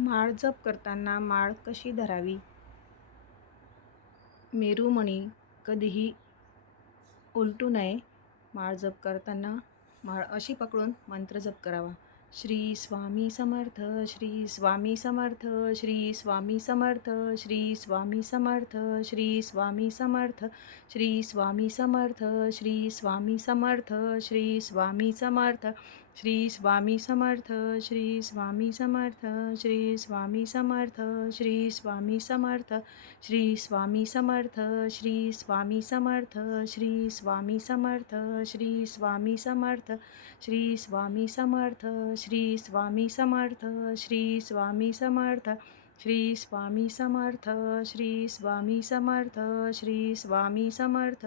माळ जप करताना माळ कशी धरावी मेरुमणी कधीही उलटू नये माळ जप करताना माळ अशी पकडून मंत्र जप करावा श्री स्वामी समर्थ श्री स्वामी समर्थ श्री स्वामी समर्थ श्री स्वामी समर्थ श्री स्वामी समर्थ श्री स्वामी समर्थ श्री स्वामी समर्थ श्री स्वामी समर्थ श्री स्वामी समर्थ श्री स्वामी समर्थ श्री स्वामी समर्थ श्री स्वामी समर्थ श्री स्वामी समर्थ श्री स्वामी समर्थ श्री स्वामी समर्थ श्री स्वामी समर्थ श्री स्वामी समर्थ श्री स्वामी समर्थ श्री समर्थ श्री स्वामी श्री स्वामी समर्थ श्री स्वामी समर्थ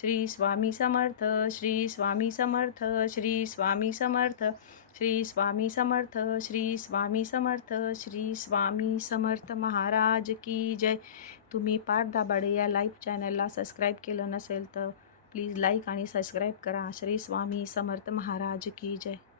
श्री स्वामी समर्थ श्री स्वामी समर्थ श्री स्वामी समर्थ श्री स्वामी समर्थ श्री स्वामी समर्थ श्री स्वामी समर्थ महाराज की जय तुम्हें पार दाबाडे या लाईव्ह चॅनलला सबस्क्राईब केलं नसेल तर तो। प्लीज लाइक आ सबस्क्राईब करा श्री स्वामी समर्थ महाराज की जय